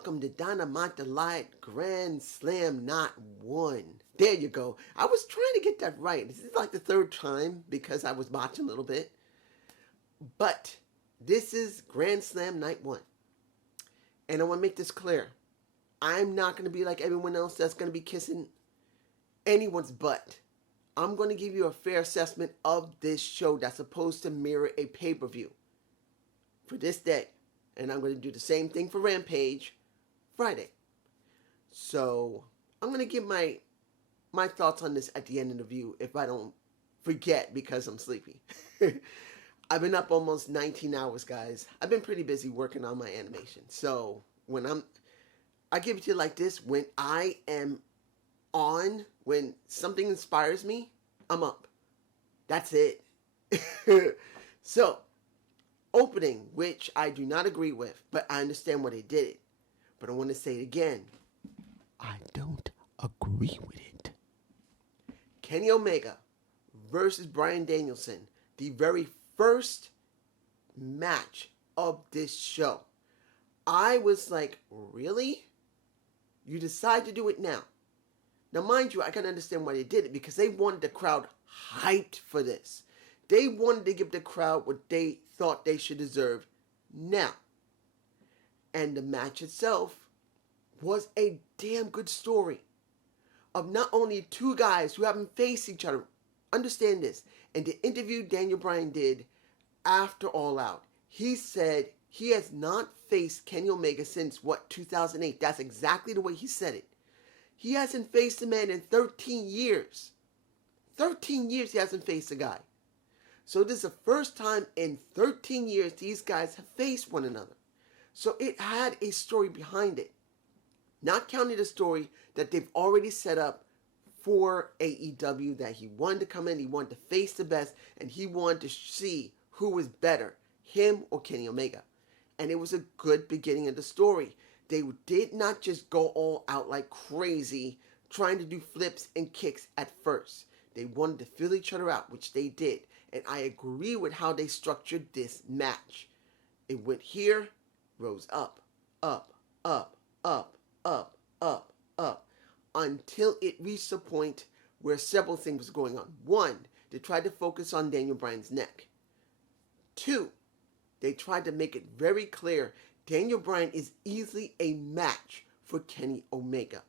welcome to Dynamite Grand Slam Not 1. There you go. I was trying to get that right. This is like the third time because I was botching a little bit. But this is Grand Slam Night 1. And I want to make this clear. I'm not going to be like everyone else that's going to be kissing anyone's butt. I'm going to give you a fair assessment of this show that's supposed to mirror a pay-per-view for this day. And I'm going to do the same thing for Rampage Friday. So I'm going to give my thoughts on this at the end of the review if I don't forget because I'm sleepy. I've been up almost 19 hours, guys. I've been pretty busy working on my animation. So when I give it to you like this, when I am on, when something inspires me, I'm up. That's it. So, opening, which I do not agree with, but I understand why they did it. But I want to say it again. I don't agree with it. Kenny Omega versus Bryan Danielson, the very first match of this show. I was like, really? You decide to do it now? Now, mind you, I can understand why they did it because they wanted the crowd hyped for this. They wanted to give the crowd what they thought they should deserve now. And the match itself was a damn good story of not only two guys who haven't faced each other. Understand this. In the interview Daniel Bryan did after All Out, he said he has not faced Kenny Omega since, 2008. That's exactly the way he said it. He hasn't faced a man in 13 years. 13 years he hasn't faced a guy. So this is the first time in 13 years these guys have faced one another. So it had a story behind it. Not counting the story that they've already set up for AEW, that he wanted to come in, he wanted to face the best, and he wanted to see who was better, him or Kenny Omega. And it was a good beginning of the story. They did not just go all out like crazy, trying to do flips and kicks at first. They wanted to fill each other out, which they did. And I agree with how they structured this match. It went here, rose up, up, up, up, up, up, up, until it reached a point where several things were going on. One, they tried to focus on Daniel Bryan's neck. Two, they tried to make it very clear Daniel Bryan is easily a match for Kenny Omega.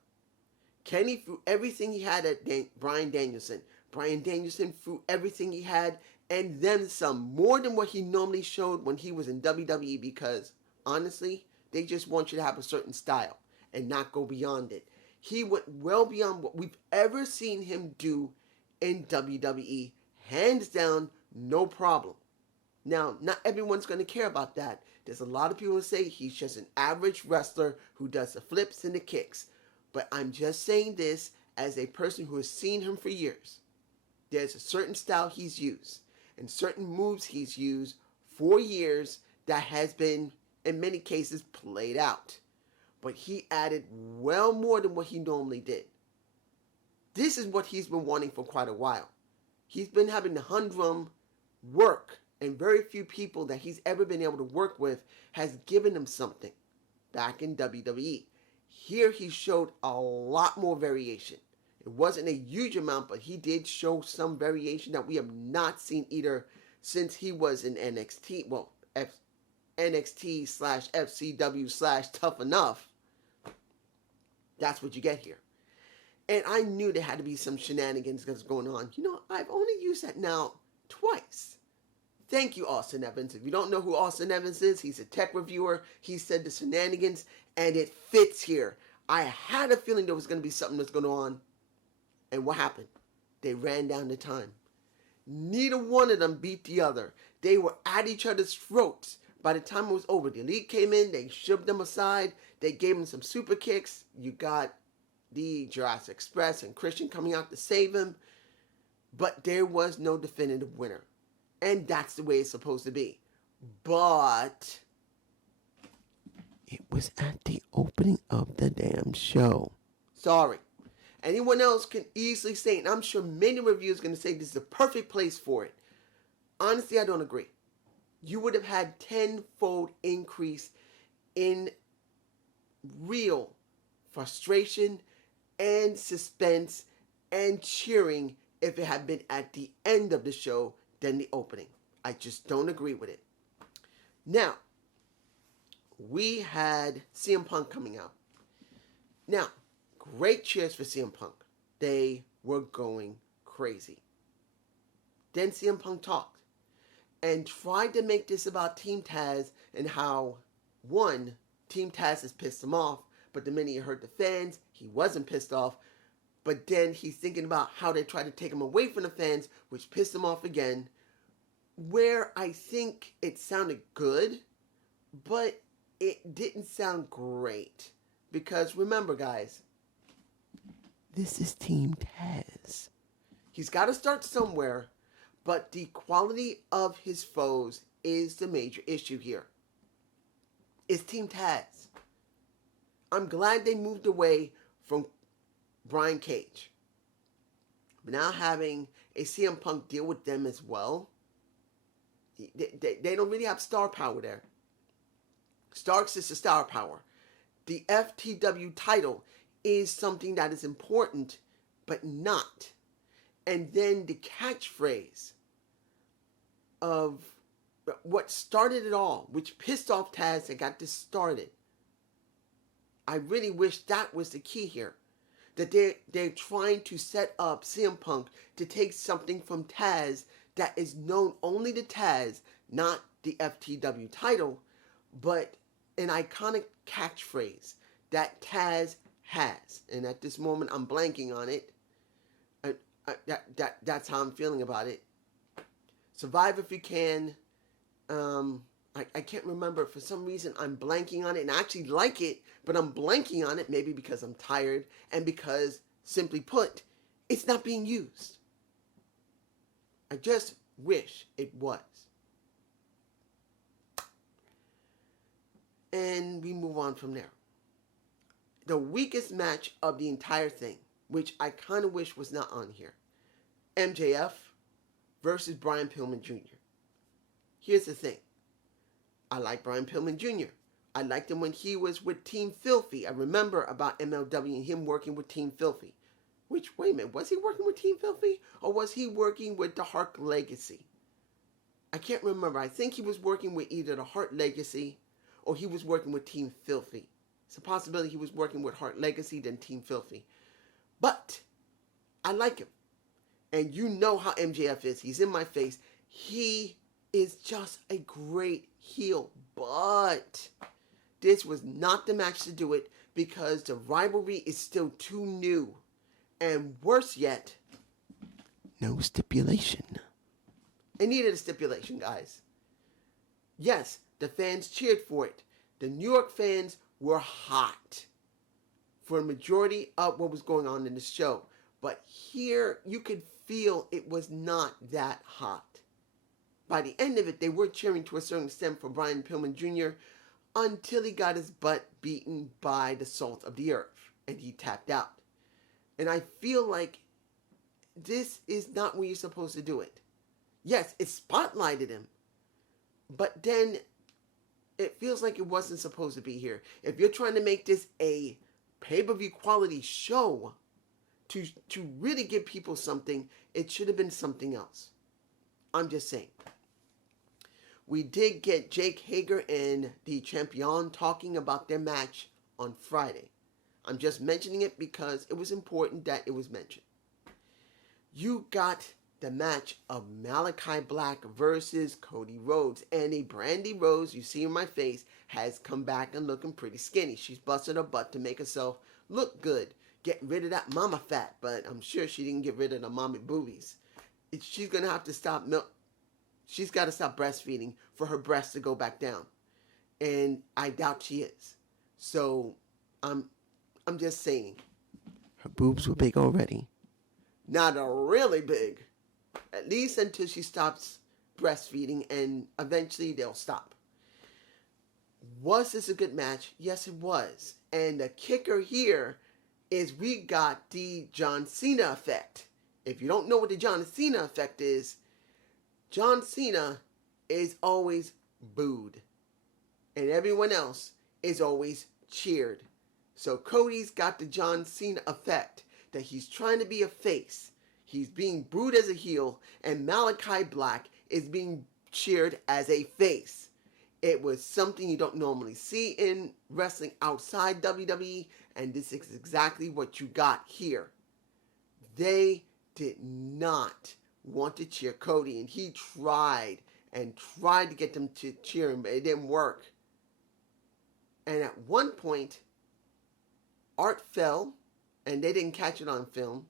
Kenny threw everything he had at Bryan Danielson. Bryan Danielson threw everything he had and then some, more than what he normally showed when he was in WWE, because honestly, they just want you to have a certain style and not go beyond it. He went well beyond what we've ever seen him do in WWE. Hands down, no problem. Now, not everyone's going to care about that. There's a lot of people who say he's just an average wrestler who does the flips and the kicks. But I'm just saying this as a person who has seen him for years. There's a certain style he's used and certain moves he's used for years that has been, in many cases, played out. But he added well more than what he normally did. This is what he's been wanting for quite a while. He's been having the humdrum work, and very few people that he's ever been able to work with has given him something back in WWE. Here he showed a lot more variation. It wasn't a huge amount, but he did show some variation that we have not seen either since he was in NXT. Well, NXT / FCW / Tough Enough. That's what you get here. And I knew there had to be some shenanigans that's going on. You know, I've only used that now twice. Thank you, Austin Evans. If you don't know who Austin Evans is, he's a tech reviewer. He said the shenanigans, and it fits here. I had a feeling there was going to be something that's going on. And what happened? They ran down the time. Neither one of them beat the other. They were at each other's throats. By the time it was over, the Elite came in. They shoved them aside. They gave them some super kicks. You got the Jurassic Express and Christian coming out to save him. But there was no definitive winner. And that's the way it's supposed to be. But it was at the opening of the damn show. Sorry. Anyone else can easily say, and I'm sure many reviewers are going to say this is the perfect place for it. Honestly, I don't agree. You would have had tenfold increase in real frustration and suspense and cheering if it had been at the end of the show than the opening. I just don't agree with it. Now, we had CM Punk coming out. Now, great cheers for CM Punk. They were going crazy. Then CM Punk talked and tried to make this about Team Taz and how, one, Team Taz has pissed him off, but the minute he heard the fans, he wasn't pissed off. But then he's thinking about how they tried to take him away from the fans, which pissed him off again. Where I think it sounded good, but it didn't sound great. Because remember, guys, this is Team Taz. He's got to start somewhere, but the quality of his foes is the major issue here. It's Team Taz. I'm glad they moved away from Brian Cage. But now having a CM Punk deal with them as well, they don't really have star power there. Starks is the star power. The FTW title is something that is important, but not. And then the catchphrase of what started it all, which pissed off Taz and got this started. I really wish that was the key here. That they're trying to set up CM Punk to take something from Taz that is known only to Taz, not the FTW title, but an iconic catchphrase that Taz has. And at this moment, I'm blanking on it. That's how I'm feeling about it. Survive if you can. I can't remember. For some reason, I'm blanking on it. And I actually like it, but I'm blanking on it. Maybe because I'm tired and because, simply put, it's not being used. I just wish it was. And we move on from there. The weakest match of the entire thing, which I kind of wish was not on here. MJF versus Brian Pillman Jr. Here's the thing. I like Brian Pillman Jr. I liked him when he was with Team Filthy. I remember about MLW and him working with Team Filthy. Which, wait a minute, was he working with Team Filthy? Or was he working with the Hart Legacy? I can't remember. I think he was working with either the Hart Legacy or he was working with Team Filthy. It's a possibility he was working with Hart Legacy than Team Filthy. But I like him. And you know how MJF is. He's in my face. He is just a great heel. But this was not the match to do it because the rivalry is still too new. And worse yet, no stipulation. It needed a stipulation, guys. Yes, the fans cheered for it. The New York fans were hot for a majority of what was going on in the show. But here, you could feel it was not that hot. By the end of it, they were cheering to a certain extent for Brian Pillman Jr. until he got his butt beaten by the salt of the earth and he tapped out. And I feel like this is not where you're supposed to do it. Yes, it spotlighted him, but then it feels like it wasn't supposed to be here. If you're trying to make this a pay-per-view quality show to really give people something, it should have been something else. I'm just saying. We did get Jake Hager and the Champion talking about their match on Friday. I'm just mentioning it because it was important that it was mentioned. You got the match of Malachi Black versus Cody Rhodes. And a Brandy Rose, you see in my face, has come back and looking pretty skinny. She's busted her butt to make herself look good. Get rid of that mama fat, but I'm sure she didn't get rid of the mommy boobies. She's going to have to stop She's got to stop breastfeeding for her breasts to go back down. And I doubt she is. So, I'm just saying. Her boobs were big already. Now they're really big. At least until she stops breastfeeding, and eventually they'll stop. Was this a good match? Yes, it was. And the kicker here is we got the John Cena effect. If you don't know what the John Cena effect is, John Cena is always booed. And everyone else is always cheered. So Cody's got the John Cena effect that he's trying to be a face. He's being booed as a heel, and Malachi Black is being cheered as a face. It was something you don't normally see in wrestling outside WWE, and this is exactly what you got here. They did not want to cheer Cody, and he tried to get them to cheer him, but it didn't work. And at one point, Art fell, and they didn't catch it on film.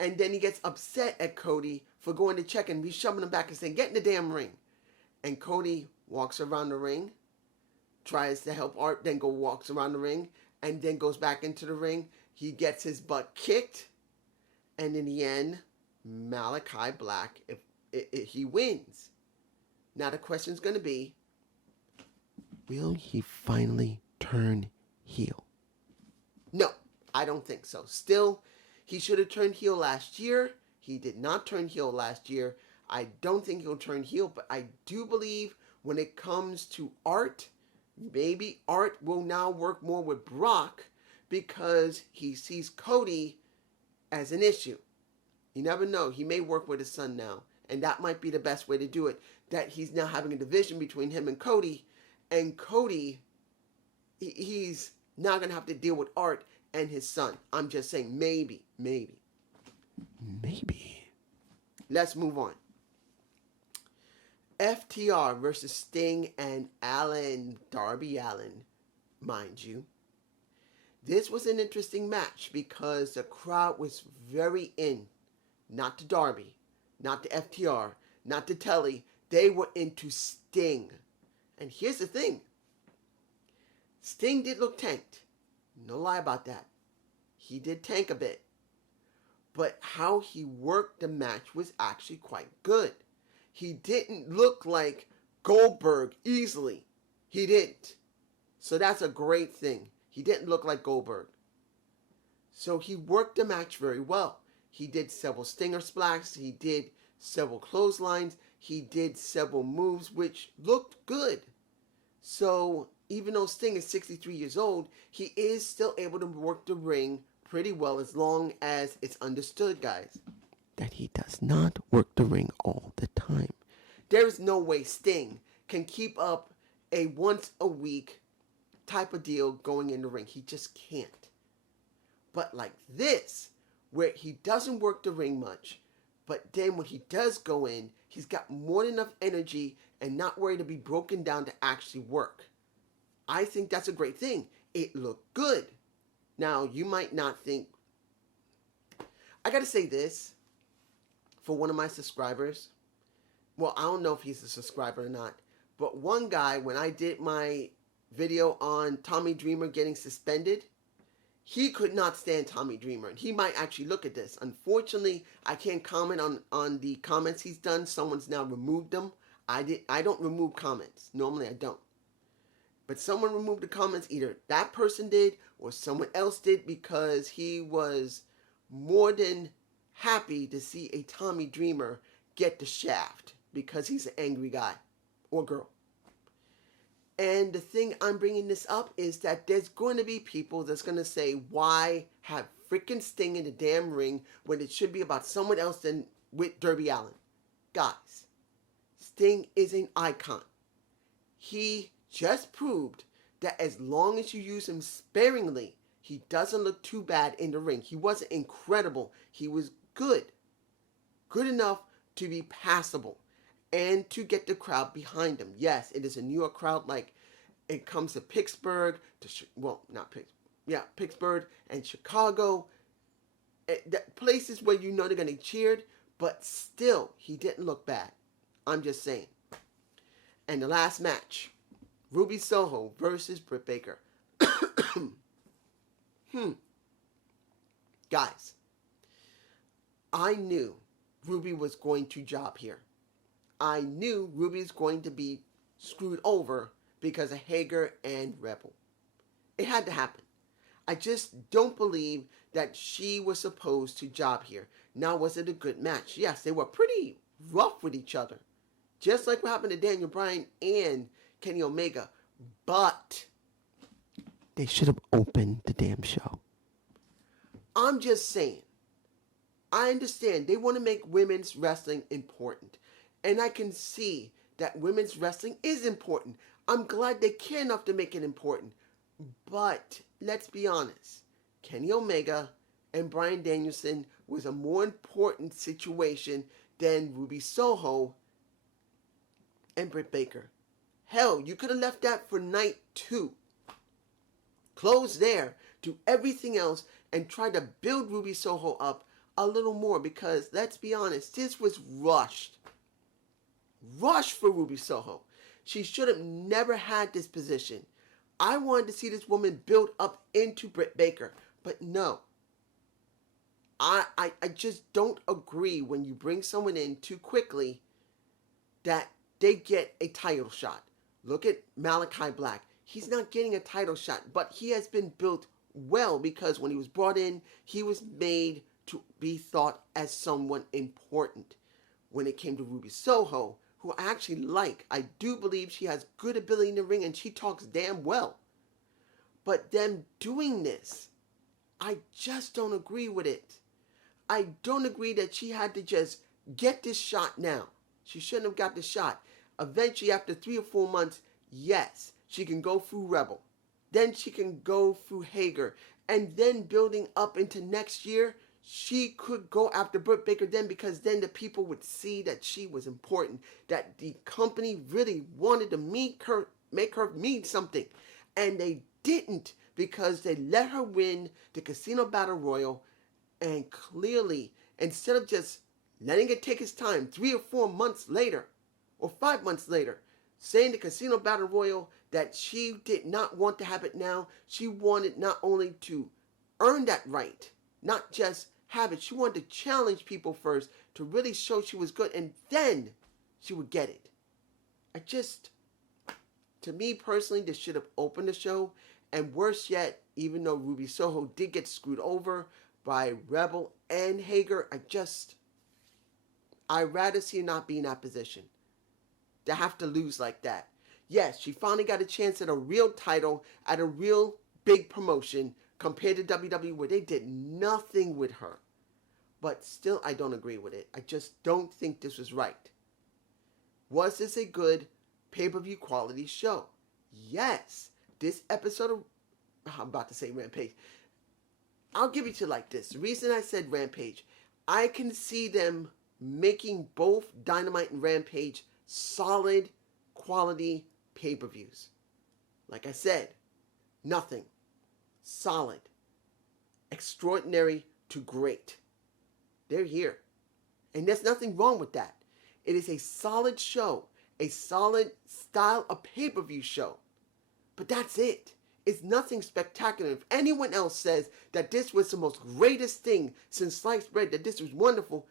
And then he gets upset at Cody for going to check and he's shoving him back and saying, "Get in the damn ring." And Cody walks around the ring, tries to help Art, then walks around the ring, and then goes back into the ring. He gets his butt kicked, and in the end, Malachi Black, he wins. Now the question's going to be, will he finally turn heel? No, I don't think so. Still, he should have turned heel last year. He did not turn heel last year. I don't think he'll turn heel, but I do believe when it comes to Art, maybe Art will now work more with Brock because he sees Cody as an issue. You never know. He may work with his son now, and that might be the best way to do it. That he's now having a division between him and Cody he's now going to have to deal with Art and his son. I'm just saying, maybe. Let's move on. FTR versus Sting and Darby Allin, mind you. This was an interesting match because the crowd was very in. Not to Darby, not to FTR, not to Telly. They were into Sting. And here's the thing. Sting did look tanked. No lie about that. He did tank a bit. But how he worked the match was actually quite good. He didn't look like Goldberg easily. He didn't. So that's a great thing. He didn't look like Goldberg. So he worked the match very well. He did several stinger splashs. He did several clotheslines. He did several moves which looked good. So even though Sting is 63 years old, he is still able to work the ring pretty well as long as it's understood, guys, that he does not work the ring all the time. There is no way Sting can keep up a once a week type of deal going in the ring. He just can't. But like this, where he doesn't work the ring much, but then when he does go in, he's got more than enough energy and not worried to be broken down to actually work. I think that's a great thing. It looked good. Now, you might not think... I gotta say this. For one of my subscribers. Well, I don't know if he's a subscriber or not. But one guy, when I did my video on Tommy Dreamer getting suspended, he could not stand Tommy Dreamer. And he might actually look at this. Unfortunately, I can't comment on the comments he's done. Someone's now removed them. I don't remove comments. Normally, I don't. But someone removed the comments. Either that person did or someone else did because he was more than happy to see a Tommy Dreamer get the shaft because he's an angry guy or girl. And the thing I'm bringing this up is that there's going to be people that's going to say, why have freaking Sting in the damn ring when it should be about someone else than with Darby Allin? Guys, Sting is an icon. He just proved that as long as you use him sparingly, he doesn't look too bad in the ring. He wasn't incredible. He was good. Good enough to be passable and to get the crowd behind him. Yes, it is a New York crowd. Like, it comes to Pittsburgh, Pittsburgh and Chicago. Places where you know they're going to get cheered, but still, he didn't look bad. I'm just saying. And the last match, Ruby Soho versus Britt Baker. Guys, I knew Ruby was going to job here. I knew Ruby's going to be screwed over because of Hager and Rebel. It had to happen. I just don't believe that she was supposed to job here. Now, was it a good match? Yes, they were pretty rough with each other. Just like what happened to Daniel Bryan and Kenny Omega. But they should have opened the damn show. I'm just saying. I understand they want to make women's wrestling important. And I can see that women's wrestling is important. I'm glad they care enough to make it important. But let's be honest. Kenny Omega and Bryan Danielson was a more important situation than Ruby Soho and Britt Baker. Hell, you could have left that for night 2. Close there, do everything else, and try to build Ruby Soho up a little more, because let's be honest, this was rushed. Rushed for Ruby Soho. She should have never had this position. I wanted to see this woman build up into Britt Baker, but no. I just don't agree when you bring someone in too quickly that they get a title shot. Look at Malachi Black. He's not getting a title shot, but he has been built well, because when he was brought in, he was made to be thought as someone important. When it came to Ruby Soho, who I actually like, I do believe she has good ability in the ring and she talks damn well. But them doing this, I just don't agree with it. I don't agree that she had to just get this shot now. She shouldn't have got the shot. Eventually, after 3 or 4 months, yes, she can go through Rebel. Then she can go through Hager. And then building up into next year, she could go after Britt Baker then, because then the people would see that she was important, that the company really wanted to make her mean something. And they didn't, because they let her win the Casino Battle Royal, and clearly, instead of just letting it take its time 3 or 4 months later, or 5 months later, saying the Casino Battle Royal that she did not want to have it now. She wanted not only to earn that right, not just have it. She wanted to challenge people first to really show she was good, and then she would get it. To me personally, this should have opened the show. And worse yet, even though Ruby Soho did get screwed over by Rebel and Hager, I'd rather see her not be in that position. To have to lose like that. Yes, she finally got a chance at a real title, at a real big promotion, compared to WWE, where they did nothing with her. But still, I don't agree with it. I just don't think this was right. Was this a good pay-per-view quality show? Yes. This episode of... I'm about to say Rampage. I'll give it to you like this. The reason I said Rampage, I can see them making both Dynamite and Rampage solid quality pay-per-views. Like I said, nothing. Solid. Extraordinary to great. They're here. And there's nothing wrong with that. It is a solid show. A solid style of pay-per-view show. But that's it. It's nothing spectacular. If anyone else says that this was the most greatest thing since sliced bread, that this was wonderful,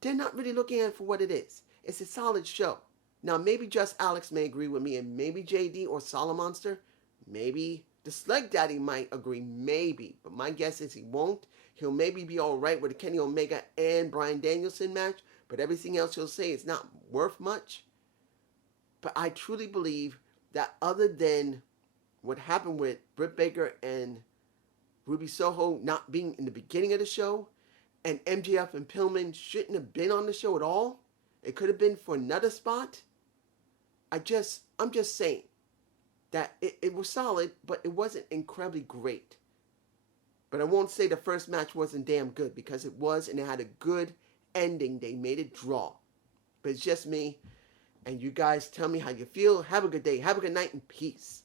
they're not really looking at it for what it is. It's a solid show. Now, maybe just Alex may agree with me, and maybe JD or Solomonster, maybe the Slug Daddy might agree, maybe. But my guess is he won't. He'll maybe be all right with the Kenny Omega and Bryan Danielson match, but everything else he'll say is not worth much. But I truly believe that other than what happened with Britt Baker and Ruby Soho not being in the beginning of the show, and MJF and Pillman shouldn't have been on the show at all, it could have been for another spot. I'm just saying that it was solid, but it wasn't incredibly great. But I won't say the first match wasn't damn good, because it was, and it had a good ending. They made it draw. But it's just me. And you guys tell me how you feel. Have a good day. Have a good night, and peace.